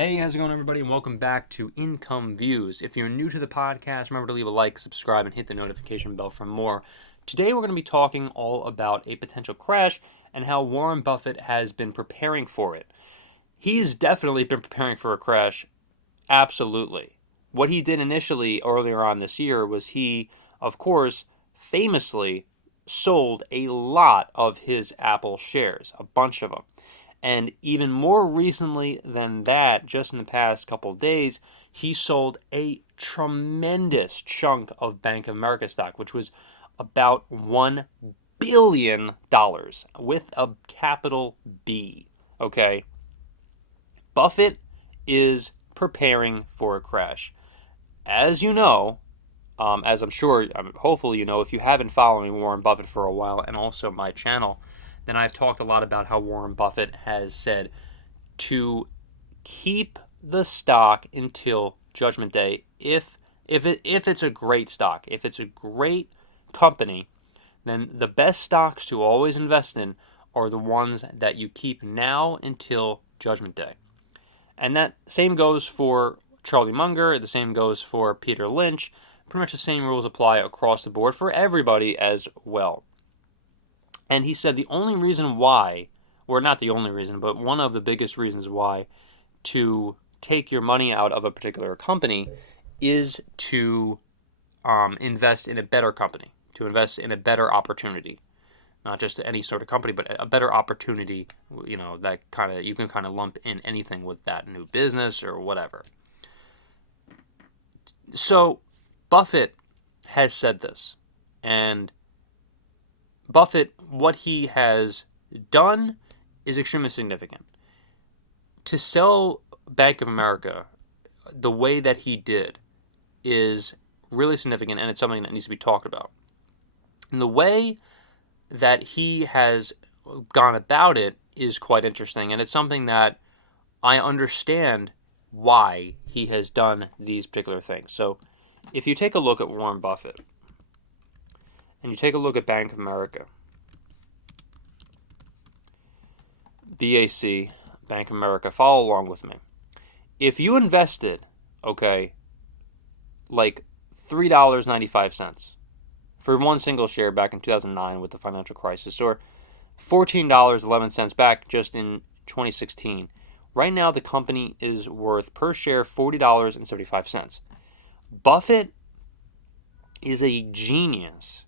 Hey, how's it going, everybody? And welcome back to Income Views. If you're new to the podcast, remember to leave a like, subscribe, and hit the notification bell for more. Today, we're going to be talking all about a potential crash and how Warren Buffett has been preparing for it. He's definitely been preparing for a crash, absolutely. What he did initially earlier on this year was he, of course, famously sold a lot of his Apple shares, a bunch of them. And even more recently than that, just in the past couple of days, he sold a tremendous chunk of Bank of America stock, which was about $1 billion with a capital B. Okay? Buffett is preparing for a crash. As you know, as I'm sure, hopefully you know, if you have been following Warren Buffett for a while and also my channel, then I've talked a lot about how Warren Buffett has said to keep the stock until Judgment Day if it's a great stock, if it's a great company, then the best stocks to always invest in are the ones that you keep now until Judgment Day. And that same goes for Charlie Munger, the same goes for Peter Lynch. Pretty much the same rules apply across the board for everybody as well. And he said the only reason why, or not the only reason, but one of the biggest reasons why to take your money out of a particular company is to invest in a better company, to invest in a better opportunity. Not just any sort of company, but a better opportunity, that kind of, you can kind of lump in anything with that, new business or whatever. So Buffett has said this, and Buffett, what he has done is extremely significant. To sell Bank of America the way that he did is really significant, and it's something that needs to be talked about. And the way that he has gone about it is quite interesting, and it's something that I understand why he has done these particular things. So if you take a look at Warren Buffett and you take a look at Bank of America, BAC, Bank of America, follow along with me. If you invested, okay, like $3.95 for one single share back in 2009 with the financial crisis, or $14.11 back just in 2016, right now the company is worth per share $40.75. Buffett is a genius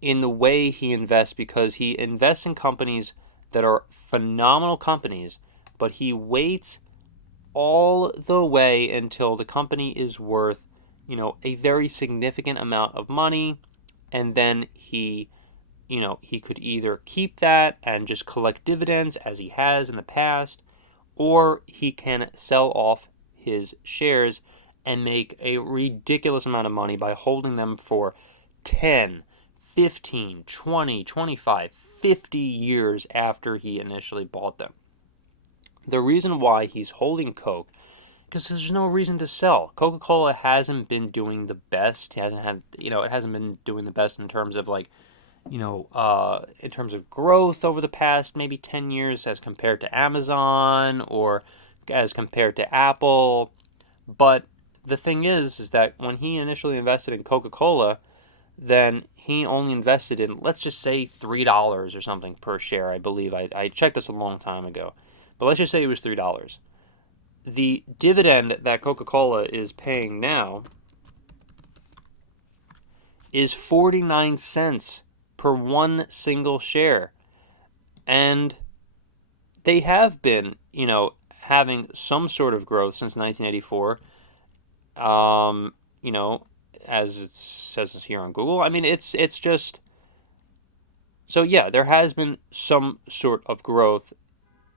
in the way he invests because he invests in companies that are phenomenal companies, but he waits all the way until the company is worth, a very significant amount of money, and then he could either keep that and just collect dividends as he has in the past, or he can sell off his shares and make a ridiculous amount of money by holding them for 10, 15, 20, 25, 50 years after he initially bought them. The reason why he's holding Coke, because there's no reason to sell. Coca-Cola hasn't been doing the best. It hasn't been doing the best in terms of in terms of growth over the past maybe 10 years as compared to Amazon or as compared to Apple. But the thing is that when he initially invested in Coca-Cola, then he only invested in, let's just say, $3 or something per share, I believe. I checked this a long time ago. But let's just say it was $3. The dividend that Coca-Cola is paying now is 49 cents per one single share. And they have been, having some sort of growth since 1984. As it says here on Google. I mean, it's just... So yeah, there has been some sort of growth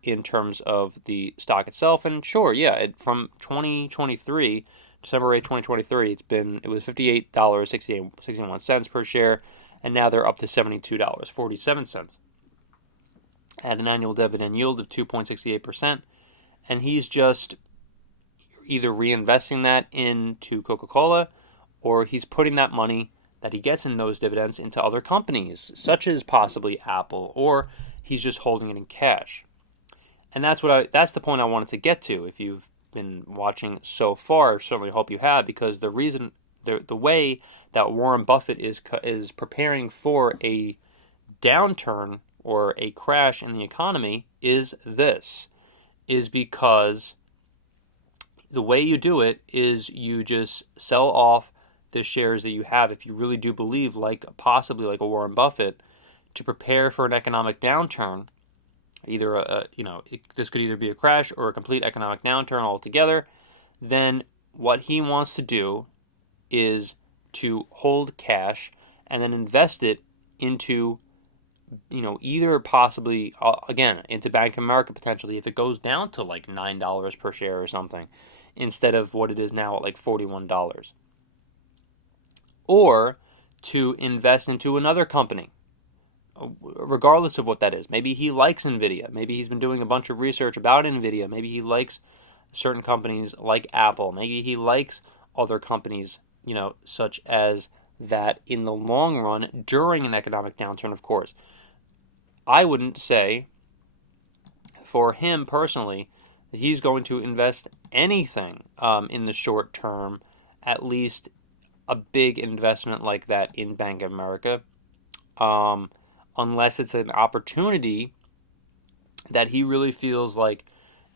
in terms of the stock itself. And sure, yeah, from 2023, December 8, 2023, it was $58.61 per share, and now they're up to $72.47 at an annual dividend yield of 2.68%. And he's just either reinvesting that into Coca-Cola, or he's putting that money that he gets in those dividends into other companies, such as possibly Apple, or he's just holding it in cash. And that's that's the point I wanted to get to. If you've been watching so far, I certainly hope you have, because the way that Warren Buffett is preparing for a downturn or a crash in the economy is because the way you do it is you just sell off the shares that you have, if you really do believe, like possibly like a Warren Buffett, to prepare for an economic downturn. This could either be a crash or a complete economic downturn altogether. Then what he wants to do is to hold cash and then invest it into, either possibly, again, into Bank of America potentially, if it goes down to like $9 per share or something, instead of what it is now at like $41. Or to invest into another company, regardless of what that is. Maybe he likes NVIDIA. Maybe he's been doing a bunch of research about NVIDIA. Maybe he likes certain companies like Apple. Maybe he likes other companies, such as that in the long run, during an economic downturn, of course. I wouldn't say, for him personally, that he's going to invest anything in the short term, at least a big investment like that in Bank of America. Unless it's an opportunity that he really feels like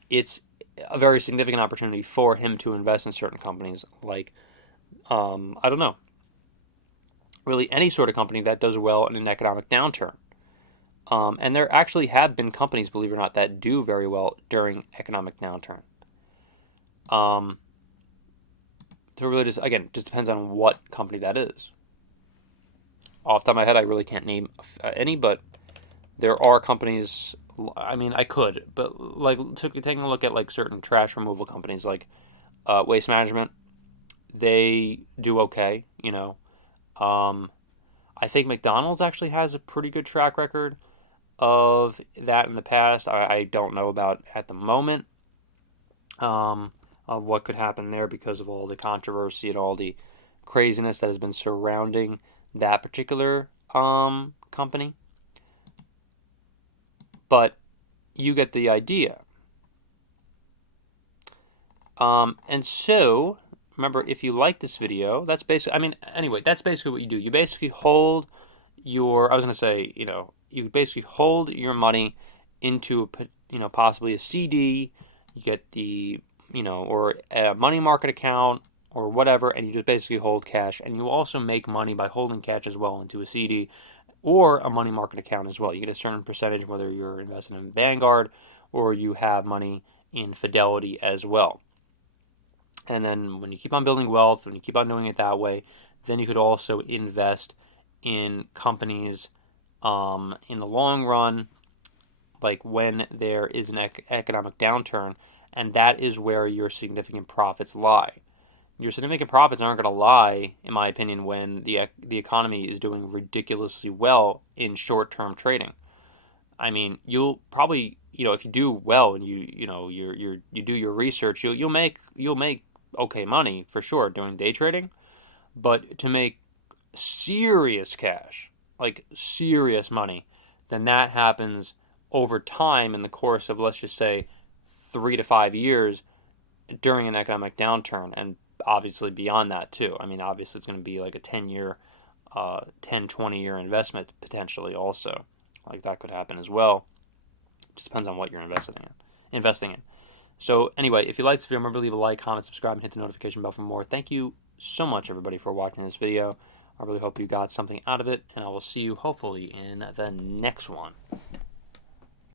it's a very significant opportunity for him to invest in certain companies, like, I don't know, really any sort of company that does well in an economic downturn. And there actually have been companies, believe it or not, that do very well during economic downturn. So it really just depends on what company that is. Off the top of my head, I really can't name any, but there are companies. I mean, I could, but like taking a look at like certain trash removal companies, like Waste Management, they do okay. I think McDonald's actually has a pretty good track record of that in the past. I don't know about at the moment of what could happen there because of all the controversy and all the craziness that has been surrounding that particular company. But you get the idea. And so, remember, if you like this video, that's basically, that's basically what you do. You basically hold you basically hold your money into, possibly a CD. You get the, or a money market account or whatever, and you just basically hold cash. And you also make money by holding cash as well into a CD or a money market account as well. You get a certain percentage whether you're investing in Vanguard or you have money in Fidelity as well. And then when you keep on building wealth, when you keep on doing it that way, then you could also invest in companies in the long run, like when there is an economic downturn, and that is where your significant profits lie. Your significant profits aren't going to lie, in my opinion, when the economy is doing ridiculously well in short-term trading. I mean, you'll probably, if you do well and you do your research, you'll make okay money for sure doing day trading. But to make serious cash, like serious money, then that happens over time in the course of, let's just say, 3 to 5 years during an economic downturn, and obviously beyond that too. I mean, obviously it's going to be like a 10-year, 20-year investment potentially also. Like that could happen as well. Just depends on what you're investing in. So anyway, if you liked this video, remember to leave a like, comment, subscribe, and hit the notification bell for more. Thank you so much, everybody, for watching this video. I really hope you got something out of it, and I will see you hopefully in the next one.